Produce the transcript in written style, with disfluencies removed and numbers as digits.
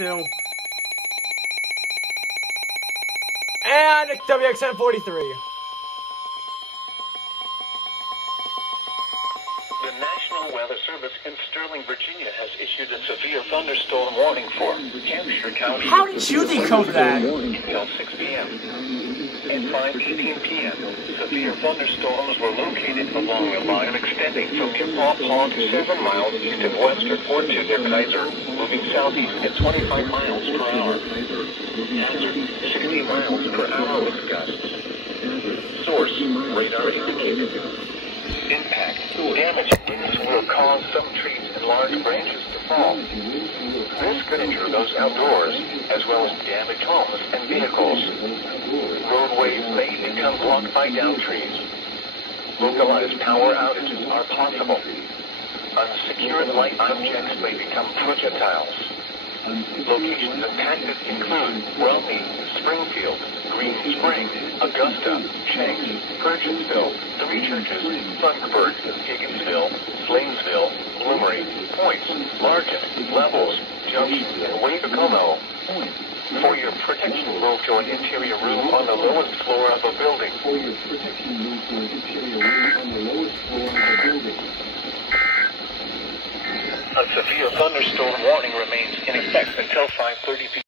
2. And WXN 43. The National Weather Service in Sterling, Virginia has issued a severe thunderstorm warning for Hampshire County. How did you decode that? Until 6 p.m. At 5:15 p.m., severe thunderstorms were located along a line extending from near Paw Paw to 7 miles east of western Fort to near Kaiser, moving southeast at 25 miles per hour. Hazard, 60 miles per hour with gusts. Source, radar indicated. Impact, damage winds will cause some trees and large branches to fall. This could injure those outdoors, as well as damage homes and vehicles. Roadways may become blocked by downed trees. Localized power outages are possible. Unsecured light objects may become projectiles. Locations impacted include Romney, Springfield, Green Spring, Augusta, Shanks, Purchasville, Three Churches, Thunkburg, Higginsville, Slanesville, Bloomery, Points, Larkin, Levels, Junction, and Wabecomo. For your protection, move to an interior room on the lowest floor of a building. A severe thunderstorm warning remains in effect until 5:30 p.m.